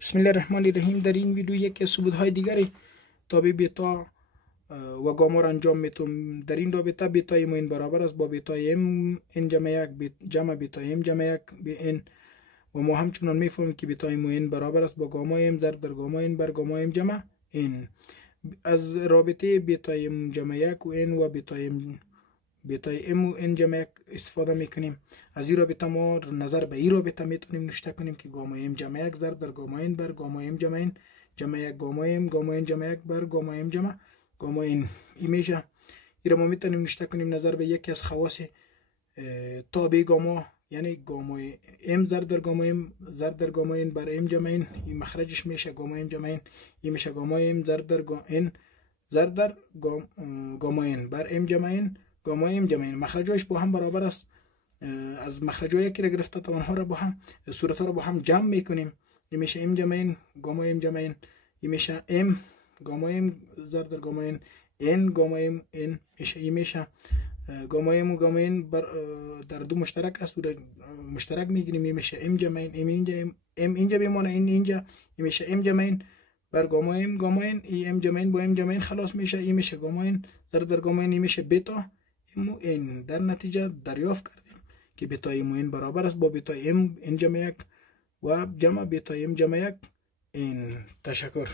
بسم الله الرحمن الرحیم. در این ویدیو یکی از ثبوت‌های دیگری تابع بیتا و گاما را انجام میتم. در این رابطه بیتا ام برابر است با بیتا ام ان جمع یک جمع بیتا ام جمع یک به ان و ما همچنان میفهمیم که بیتا ام برابر است با گاما ام ضرب در گاما ان بر گاما ام جمع ان. از رابطه بیتا ام جمع یک و ان و بیتا ام و ان جمع یک استفاده میکنیم. از این رابطه ما نظر به این رابطه میتونیم نشته کنیم که گاما ام جمع یک ضرب در گاما ان بر گاما ام جمع ان جمع یک گاما ان جمع یک بر گاما ام جمع گاما ان. این میشه. این را ما میتونیم نشته کنیم نظر به یکی از خواص تابع گاما، یعنی گاما ام ضرب در گاما ان بر ام جمع ان. این مخرجش میشه گاما ام جمع ان. این میشه گاما ام ضرب در ان ضرب در گاما ان بر ام جمع ان گاما ام جمع ان. مخرجایش با هم برابر است. از مخرجایی که گرفته تا آنها را با هم صورتها را با هم جمع میکنیم. این میشه ام جمع ان گاما ام جمع ان. این میشه ام گاما ام ضرب در گاما ان گاما ام ان میشه. این میشه گاما ام و گاما ان در دو مشترک است و مشترک میگیریم. این میشه ام جمع ان ام اینجا بمونه این اینجا. این میشه ام جمع ان بر گاما ان. این ام جمع ان با ام جمع ان خلاص میشه. این میشه گاما ان ضرب در گاما ان. این میشه بیتا ام و ان. در نتیجه دریافت کردیم که بیتا ام و ان برابر است با بیتا ام ان جمع یک و جمع بیتا ام جمع یک ان. تشکر.